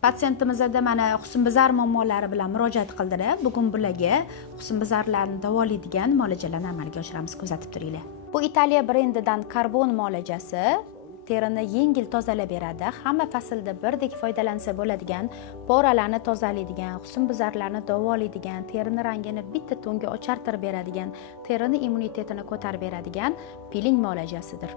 Patsientimizda mana husnbuzar muammolari bilan murojaat qildilar. Bugun bularga husnbuzarlarni davolaydigan muolajalarni amalga oshiramiz, kuzatib turinglar. Bu Italiya brendidan karbon muolajasi terini yengil tozalab beradi. Hamma faslda birdek foydalansa bo'ladigan, poralarni tozalaydigan, husnbuzarlarni davolaydigan, terini rangini bitta tonga ochartirib beradigan, terini immunitetini ko'tarib beradigan piling muolajasidir.